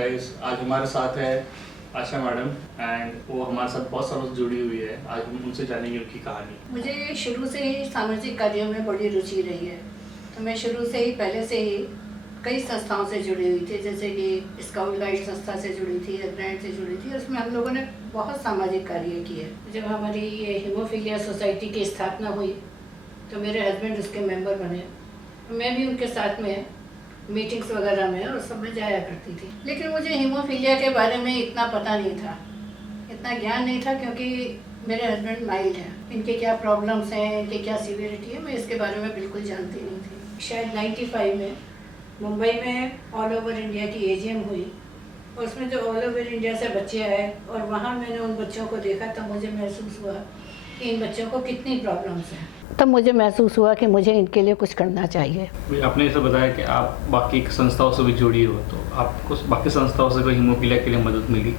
Guys, आज हमारे साथ है आशा मैडम एंड वो हमारे साथ बहुत सालों से जुड़ी हुई है। आज हम उनसे जानेंगे उनकी कहानी। मुझे शुरू से ही सामाजिक कार्यों में बड़ी रुचि रही है। तो मैं शुरू से ही पहले से ही कई संस्थाओं से जुड़ी हुई थी, जैसे कि स्काउट गाइड संस्था से जुड़ी थी, ग्रैंड से जुड़ी थी। उसमें हम लोगों ने बहुत सामाजिक कार्य किए। जब हमारी ये हीमोफीलिया सोसाइटी की स्थापना हुई तो मेरे हस्बैंड उसके मेंबर बने। मैं भी उनके साथ में मीटिंग्स वगैरह में और सब में जाया करती थी। लेकिन मुझे हीमोफीलिया के बारे में इतना पता नहीं था, इतना ज्ञान नहीं था, क्योंकि मेरे हस्बैंड माइल्ड हैं। इनके क्या प्रॉब्लम्स हैं, इनकी क्या सीवियरिटी है, मैं इसके बारे में बिल्कुल जानती नहीं थी। शायद 95 में मुंबई में ऑल ओवर इंडिया की एजीएम हुई और उसमें जो ऑल ओवर इंडिया से बच्चे आए और वहाँ मैंने उन बच्चों को देखा, तब मुझे महसूस हुआ कि इन बच्चों को कितनी प्रॉब्लम्स हैं। तब मुझे महसूस हुआ कि मुझे इनके लिए कुछ करना चाहिए। आपने ऐसा बताया कि आप बाकी संस्थाओं से भी जुड़ी हो, तो आपको बाकी संस्थाओं से कोई हीमोफीलिया के लिए मदद मिली?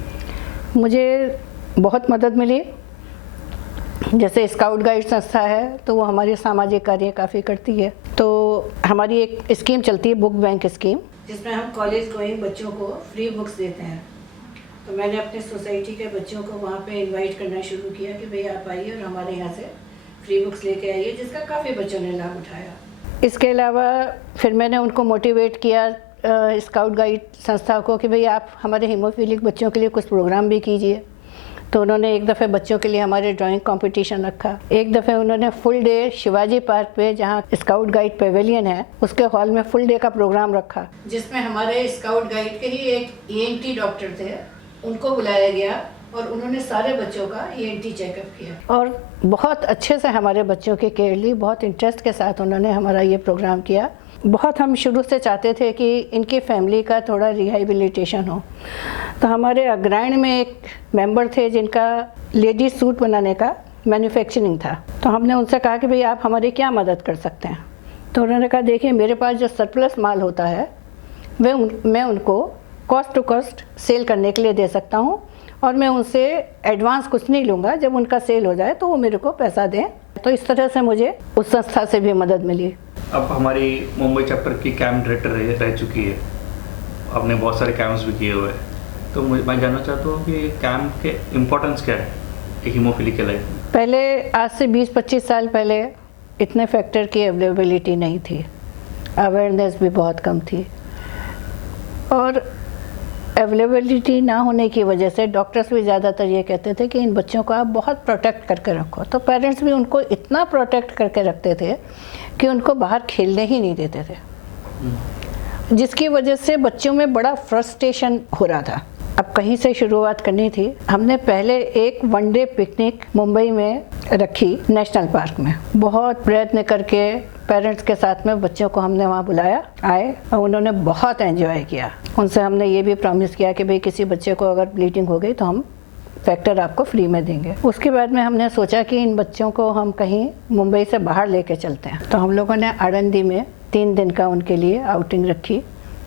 मुझे बहुत मदद मिली। जैसे स्काउट गाइड संस्था है तो वो हमारे सामाजिक कार्य काफ़ी करती है। तो हमारी एक स्कीम चलती है, बुक बैंक स्कीम, जिसमें हम कॉलेज गोइंग बच्चों को फ्री बुक्स देते हैं। तो मैंने अपने सोसाइटी के बच्चों को वहाँ पे इनवाइट करना शुरू किया कि भाई आप आइए और हमारे यहाँ से फ्री बुक्स लेके आइए, जिसका काफ़ी बच्चों ने लाभ उठाया। इसके अलावा फिर मैंने उनको मोटिवेट किया स्काउट गाइड संस्था को कि भाई आप हमारे हीमोफीलिक बच्चों के लिए कुछ प्रोग्राम भी कीजिए। तो उन्होंने एक दफ़े बच्चों के लिए हमारे ड्राइंग कंपटीशन रखा। एक दफ़े उन्होंने फुल डे शिवाजी पार्क पे, जहाँ स्काउट गाइड पेवेलियन है, उसके हॉल में फुल डे का प्रोग्राम रखा, जिसमें हमारे स्काउट गाइड के ही एक ENT डॉक्टर थे, उनको बुलाया गया और उन्होंने सारे बच्चों का ENT चेकअप किया और बहुत अच्छे से हमारे बच्चों की केयर ली। बहुत इंटरेस्ट के साथ उन्होंने हमारा ये प्रोग्राम किया। बहुत हम शुरू से चाहते थे कि इनकी फैमिली का थोड़ा रिहेबिलिटेशन हो। तो हमारे अग्रैंड में एक मेंबर थे जिनका लेडीज सूट बनाने का मैन्युफैक्चरिंग था। तो हमने उनसे कहा कि भाई आप हमारी क्या मदद कर सकते हैं। तो उन्होंने कहा देखिए, मेरे पास जो सरप्लस माल होता है मैं उनको कॉस्ट टू कॉस्ट सेल करने के लिए दे सकता हूँ और मैं उनसे एडवांस कुछ नहीं लूँगा। जब उनका सेल हो जाए तो वो मेरे को पैसा दें। तो इस तरह से मुझे उस संस्था से भी मदद मिली। अब हमारी मुंबई चैप्टर की कैंप डायरेक्टर रह चुकी है, आपने बहुत सारे कैंप्स भी किए हुए हैं। तो मैं जानना चाहता हूँ कि कैंप के इम्पोर्टेंस क्या है हीमोफीलिया के लाइफ में? पहले आज से 20-25 साल पहले इतने फैक्टर की अवेलेबिलिटी नहीं थी, अवेयरनेस भी बहुत कम थी और अवेलेबिलिटी ना होने की वजह से डॉक्टर्स भी ज़्यादातर ये कहते थे कि इन बच्चों को आप बहुत प्रोटेक्ट करके रखो। तो पेरेंट्स भी उनको इतना प्रोटेक्ट करके रखते थे कि उनको बाहर खेलने ही नहीं देते थे, जिसकी वजह से बच्चों में बड़ा फ्रस्ट्रेशन हो रहा था। अब कहीं से शुरुआत करनी थी। हमने पहले एक वनडे पिकनिक मुंबई में रखी नेशनल पार्क में। बहुत प्रयत्न करके पेरेंट्स के साथ में बच्चों को हमने वहाँ बुलाया, आए और उन्होंने बहुत एंजॉय किया। उनसे हमने ये भी प्रॉमिस किया कि भाई किसी बच्चे को अगर ब्लीडिंग हो गई तो हम फैक्टर आपको फ्री में देंगे। उसके बाद में हमने सोचा कि इन बच्चों को हम कहीं मुंबई से बाहर लेके चलते हैं। तो हम लोगों ने आनंदी में 3 दिन का उनके लिए आउटिंग रखी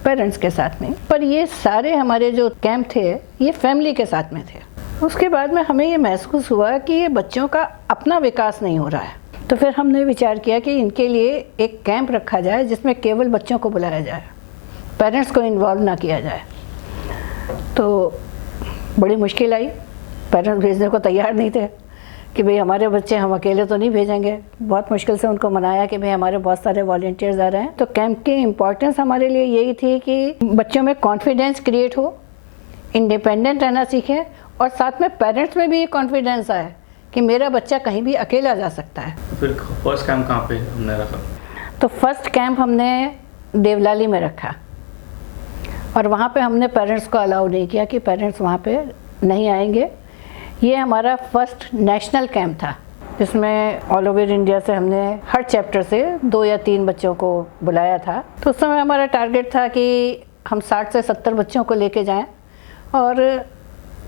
पेरेंट्स के साथ में। पर ये सारे हमारे जो कैंप थे ये फैमिली के साथ में थे। उसके बाद में हमें ये महसूस हुआ कि ये बच्चों का अपना विकास नहीं हो रहा है। तो फिर हमने विचार किया कि इनके लिए एक कैंप रखा जाए जिसमें केवल बच्चों को बुलाया जाए, पेरेंट्स को इन्वॉल्व ना किया जाए। तो बड़ी मुश्किल आई, पेरेंट्स भेजने को तैयार नहीं थे कि भाई हमारे बच्चे हम अकेले तो नहीं भेजेंगे। बहुत मुश्किल से उनको मनाया कि भाई हमारे बहुत सारे वॉलंटियर्स आ रहे हैं। तो कैंप की इम्पोर्टेंस हमारे लिए यही थी कि बच्चों में कॉन्फिडेंस क्रिएट हो, इंडिपेंडेंट रहना सीखें और साथ में पेरेंट्स में भी ये कॉन्फिडेंस आए कि मेरा बच्चा कहीं भी अकेला जा सकता है। फिर फर्स्ट कैंप कहाँ पे हमने रखा? तो फर्स्ट कैंप हमने देवलाली में रखा और वहाँ पे हमने पेरेंट्स को अलाउ नहीं किया कि पेरेंट्स वहाँ पे नहीं आएंगे। ये हमारा फर्स्ट नेशनल कैंप था जिसमें ऑल ओवर इंडिया से हमने हर चैप्टर से 2 या 3 बच्चों को बुलाया था। तो उस समय हमारा टारगेट था कि हम 60 से 70 बच्चों को लेके जाएं और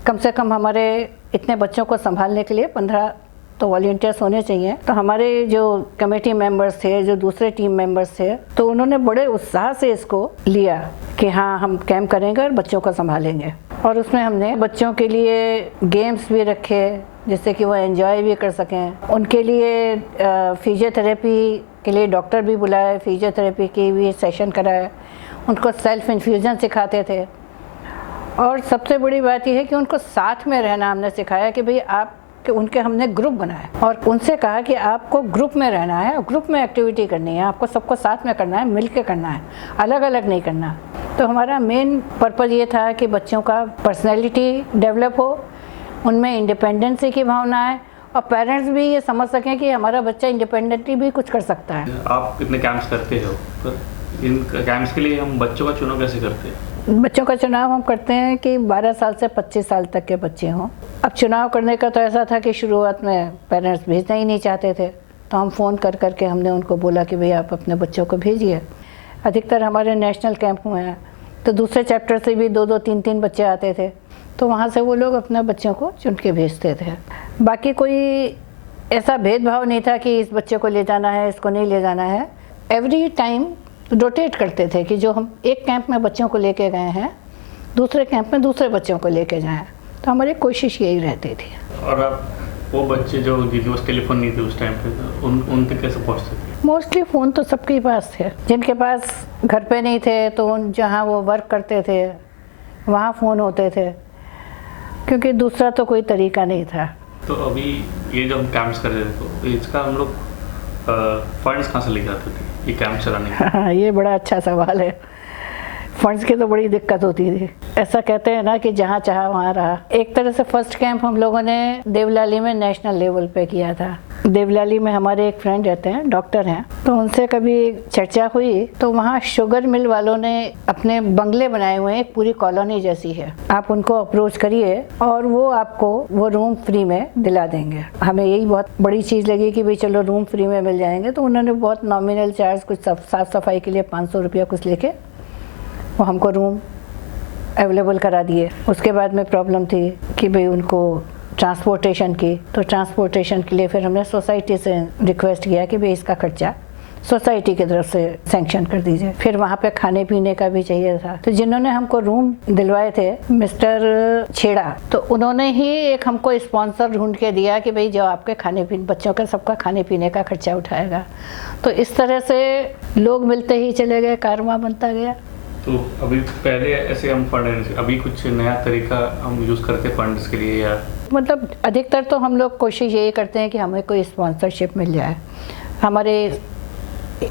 कम से कम हमारे इतने बच्चों को संभालने के लिए 15 तो वॉलंटियर्स होने चाहिए। तो हमारे जो कमेटी मेंबर्स थे, जो दूसरे टीम मेंबर्स थे, तो उन्होंने बड़े उत्साह से इसको लिया कि हाँ हम कैंप करेंगे और बच्चों को संभालेंगे। और उसमें हमने बच्चों के लिए गेम्स भी रखे जिससे कि वो एंजॉय भी कर सकें। उनके लिए फिजियोथेरेपी के लिए डॉक्टर भी बुलाए, फिजियोथेरेपी की भी सेशन कराए, उनको सेल्फ इन्फ्यूज़न सिखाते थे और सबसे बड़ी बात यह है कि उनको साथ में रहना हमने सिखाया कि भाई आप कि उनके हमने ग्रुप बनाए और उनसे कहा कि आपको ग्रुप में रहना है और ग्रुप में एक्टिविटी करनी है, आपको सबको साथ में करना है, मिल के करना है, अलग अलग नहीं करना। तो हमारा मेन पर्पज़ ये था कि बच्चों का पर्सनैलिटी डेवलप हो, उनमें इंडिपेंडेंसी की भावना है और पेरेंट्स भी ये समझ सकें कि हमारा बच्चा इंडिपेंडेंटली भी कुछ कर सकता है। आप इतने कैंप्स करते हो, तो इन कैंप्स के लिए हम बच्चों का चुनाव कैसे करते हैं? बच्चों का चुनाव हम करते हैं कि 12 साल से 25 साल तक के बच्चे हों। अब चुनाव करने का तो ऐसा था कि शुरुआत में पेरेंट्स भेजना ही नहीं चाहते थे, तो हम फ़ोन कर करके हमने उनको बोला कि भाई आप अपने बच्चों को भेजिए। अधिकतर हमारे नेशनल कैंप हुए हैं, तो दूसरे चैप्टर से भी 2-2, 3-3 बच्चे आते थे, तो वहाँ से वो लोग अपने बच्चों को चुन के भेजते थे। बाकी कोई ऐसा भेदभाव नहीं था कि इस बच्चे को ले जाना है, इसको नहीं ले जाना है। एवरी टाइम रोटेट करते थे कि जो हम एक कैंप में बच्चों को लेके गए हैं, दूसरे कैंप में दूसरे बच्चों को लेके जाएं, तो हमारी कोशिश यही रहती थी। और आप वो बच्चे जो जिनके पास टेलीफोन नहीं थे उस टाइम पे, उन तक कैसे पहुँचते थे? मोस्टली फ़ोन तो सबके पास थे। जिनके पास घर पे नहीं थे तो उन जहाँ वो वर्क करते थे वहाँ फ़ोन होते थे, क्योंकि दूसरा तो कोई तरीका नहीं था। तो अभी ये जो हम कैंप्स कर रहे थे, तो इसका हम लोग फंड्स कहाँ से लेके आते थे ये कैंप चलाने के? हाँ, ये बड़ा अच्छा सवाल है। फंड्स की तो बड़ी दिक्कत होती थी। ऐसा कहते हैं ना कि जहाँ चाहा वहाँ रहा। एक तरह से फर्स्ट कैंप हम लोगों ने देवलाली में नेशनल लेवल पे किया था। देवलाली में हमारे एक फ्रेंड रहते हैं, डॉक्टर हैं, तो उनसे कभी चर्चा हुई तो वहाँ शुगर मिल वालों ने अपने बंगले बनाए हुए हैं, एक पूरी कॉलोनी जैसी है। आप उनको अप्रोच करिए और वो आपको वो रूम फ्री में दिला देंगे। हमें यही बहुत बड़ी चीज़ लगी कि भाई चलो रूम फ्री में मिल जाएंगे, तो उन्होंने बहुत नॉमिनल चार्ज, कुछ साफ़ सफाई के लिए 500 रुपया कुछ लेके वो हमको रूम अवेलेबल करा दिए। उसके बाद में प्रॉब्लम थी कि भाई उनको ट्रांसपोर्टेशन की, तो ट्रांसपोर्टेशन के लिए फिर हमने सोसाइटी से रिक्वेस्ट किया कि भाई इसका खर्चा सोसाइटी की तरफ से सैंक्शन कर दीजिए। फिर वहाँ पे खाने पीने का भी चाहिए था, तो जिन्होंने हमको रूम दिलवाए थे मिस्टर छेड़ा, तो उन्होंने ही एक हमको स्पॉन्सर ढूंढ के दिया कि भाई जो आपके खाने पीने, बच्चों का सबका खाने पीने का खर्चा उठाएगा। तो इस तरह से लोग मिलते ही चले गए, कारवां बनता गया। तो अभी पहले ऐसे हम फंड, अभी कुछ नया तरीका हम यूज़ करते फंड्स के लिए, या मतलब अधिकतर तो हम लोग कोशिश यही करते हैं कि हमें कोई स्पॉन्सरशिप मिल जाए, हमारे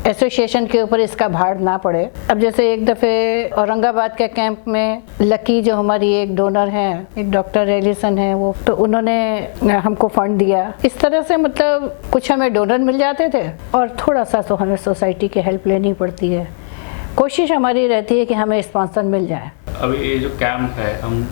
एसोसिएशन के ऊपर इसका भार ना पड़े। अब जैसे एक दफ़े औरंगाबाद के कैंप में लकी जो हमारी एक डोनर हैं, एक डॉक्टर एलिसन है वो, तो उन्होंने हमको फंड दिया। इस तरह से मतलब कुछ हमें डोनर मिल जाते थे और थोड़ा सा तो हमें सोसाइटी की हेल्प लेनी पड़ती है। कोशिश हमारी रहती है कि हमें स्पॉन्सर मिल जाए। अभी ये जो कैंप है, हम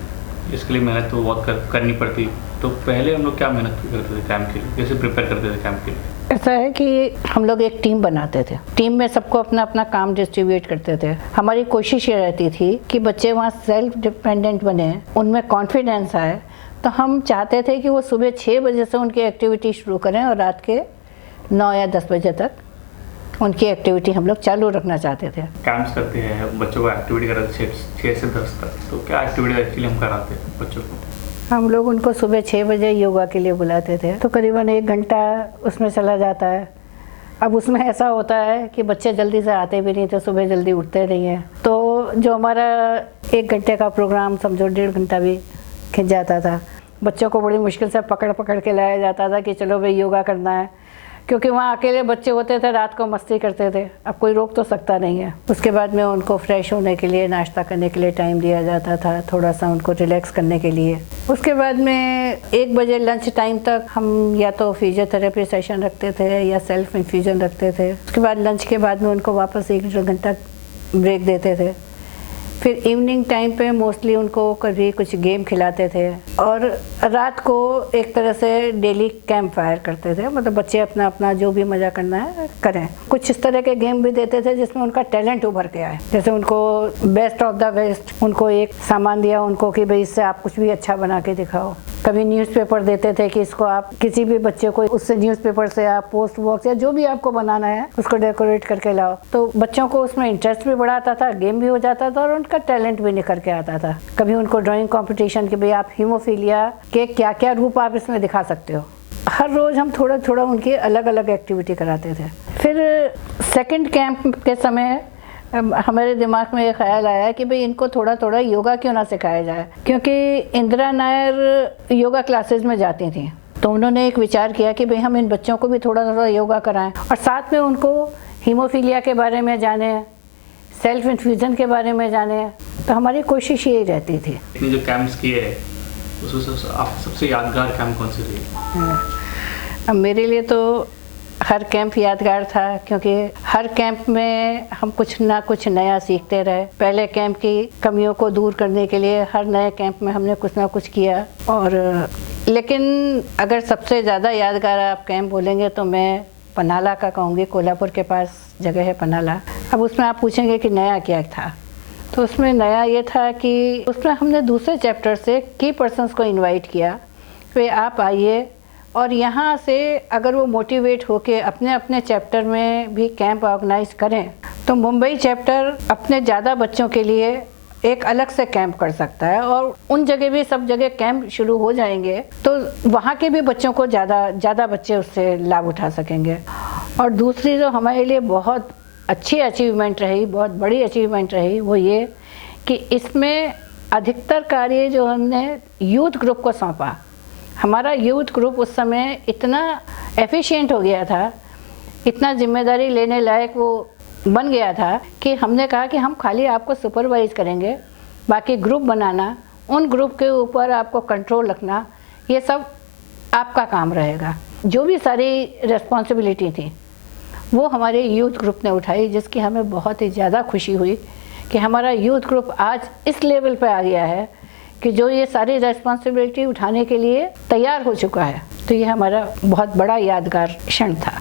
इसके लिए मेहनत तो बहुत करनी पड़ती, तो पहले हम लोग क्या मेहनत करते थे कैंप के लिए, कैसे प्रिपेयर करते थे कैंप के लिए? ऐसा है कि हम लोग एक टीम बनाते थे, टीम में सबको अपना अपना काम डिस्ट्रीब्यूट करते थे। हमारी कोशिश ये रहती थी कि बच्चे वहाँ सेल्फ डिपेंडेंट बने, उनमें कॉन्फिडेंस आए। तो हम चाहते थे कि वो सुबह 6 बजे से उनकी एक्टिविटी शुरू करें और रात के 9 या 10 बजे तक उनकी एक्टिविटी हम लोग चालू रखना चाहते थे। कैंप्स करते हैं, बच्चों को एक्टिविटी कराते 6 से 10 तक, तो क्या एक्टिविटी एक्चुअली हम कराते हैं बच्चों को? हम लोग उनको सुबह 6 बजे योगा के लिए बुलाते थे, तो करीबन 1 घंटा उसमें चला जाता है। अब उसमें ऐसा होता है कि बच्चे जल्दी से आते भी नहीं थे, सुबह जल्दी उठते नहीं हैं, तो जो हमारा 1 घंटे का प्रोग्राम समझो 1.5 घंटा भी खिंच जाता था। बच्चों को बड़ी मुश्किल से पकड़ पकड़ के लाया जाता था कि चलो भाई योगा करना है, क्योंकि वहाँ अकेले बच्चे होते थे, रात को मस्ती करते थे, अब कोई रोक तो सकता नहीं है। उसके बाद में उनको फ्रेश होने के लिए, नाश्ता करने के लिए टाइम दिया जाता था, थोड़ा सा उनको रिलैक्स करने के लिए। उसके बाद में 1 बजे लंच टाइम तक हम या तो फिजियोथेरेपी सेशन रखते थे या सेल्फ इन्फ्यूजन रखते थे। उसके बाद लंच के बाद में उनको वापस 1-1.5 घंटा ब्रेक देते थे। फिर इवनिंग टाइम पे मोस्टली उनको कभी कुछ गेम खिलाते थे और रात को एक तरह से डेली कैंप फायर करते थे, मतलब बच्चे अपना अपना जो भी मज़ा करना है करें। कुछ इस तरह के गेम भी देते थे जिसमें उनका टैलेंट उभर के आए, जैसे उनको बेस्ट ऑफ द बेस्ट, उनको एक सामान दिया उनको कि भाई इससे आप कुछ भी अच्छा बना के दिखाओ। कभी न्यूज़पेपर देते थे कि इसको आप किसी भी बच्चे को उससे न्यूज़पेपर से आप पोस्ट बॉक्स या जो भी आपको बनाना है उसको डेकोरेट करके लाओ, तो बच्चों को उसमें इंटरेस्ट भी बढ़ाता था, गेम भी हो जाता था और उनका टैलेंट भी निखर के आता था। कभी उनको ड्राइंग कंपटीशन कि भाई आप हीमोफीलिया के क्या क्या रूप आप इसमें दिखा सकते हो। हर रोज़ हम थोड़ा थोड़ा उनकी अलग अलग एक्टिविटी कराते थे। फिर सेकंड कैंप के समय हमारे दिमाग में ये ख्याल आया कि भाई इनको थोड़ा थोड़ा योगा क्यों ना सिखाया जाए, क्योंकि इंदिरा नायर योगा क्लासेस में जाती थी। तो उन्होंने एक विचार किया कि भाई हम इन बच्चों को भी थोड़ा थोड़ा योगा कराएं और साथ में उनको हीमोफीलिया के बारे में जाने, सेल्फ इन्फ्यूज़न के बारे में जाने। तो हमारी कोशिश यही रहती थी। इतने जो कैंप्स किए हैं उसमें आप सबसे यादगार कैंप कौन से लिए? अब मेरे लिए तो हर कैंप यादगार था, क्योंकि हर कैंप में हम कुछ ना कुछ नया सीखते रहे। पहले कैंप की कमियों को दूर करने के लिए हर नए कैंप में हमने कुछ ना कुछ किया। और लेकिन अगर सबसे ज़्यादा यादगार आप कैंप बोलेंगे तो मैं पनाला का कहूँगी। कोल्हापुर के पास जगह है पनाला। अब उसमें आप पूछेंगे कि नया क्या था, तो उसमें नया ये था कि उसमें हमने दूसरे चैप्टर से की पर्सन्स को इनवाइट किया कि आप आइए और यहाँ से अगर वो मोटिवेट होके अपने अपने चैप्टर में भी कैंप ऑर्गेनाइज करें तो मुंबई चैप्टर अपने ज़्यादा बच्चों के लिए एक अलग से कैंप कर सकता है। और उन जगह भी सब जगह कैंप शुरू हो जाएंगे तो वहाँ के भी बच्चों को ज़्यादा बच्चे उससे लाभ उठा सकेंगे। और दूसरी जो हमारे लिए बहुत अच्छी अचीवमेंट रही, बहुत बड़ी अचीवमेंट रही, वो ये कि इसमें अधिकतर कार्य जो हमने यूथ ग्रुप को सौंपा। हमारा यूथ ग्रुप उस समय इतना एफिशिएंट हो गया था, इतना जिम्मेदारी लेने लायक वो बन गया था कि हमने कहा कि हम खाली आपको सुपरवाइज करेंगे, बाकी ग्रुप बनाना, उन ग्रुप के ऊपर आपको कंट्रोल रखना, ये सब आपका काम रहेगा। जो भी सारी रिस्पॉन्सिबिलिटी थी वो हमारे यूथ ग्रुप ने उठाई, जिसकी हमें बहुत ही ज़्यादा खुशी हुई कि हमारा यूथ ग्रुप आज इस लेवल पे आ गया है कि जो ये सारी रिस्पॉन्सिबिलिटी उठाने के लिए तैयार हो चुका है। तो ये हमारा बहुत बड़ा यादगार क्षण था।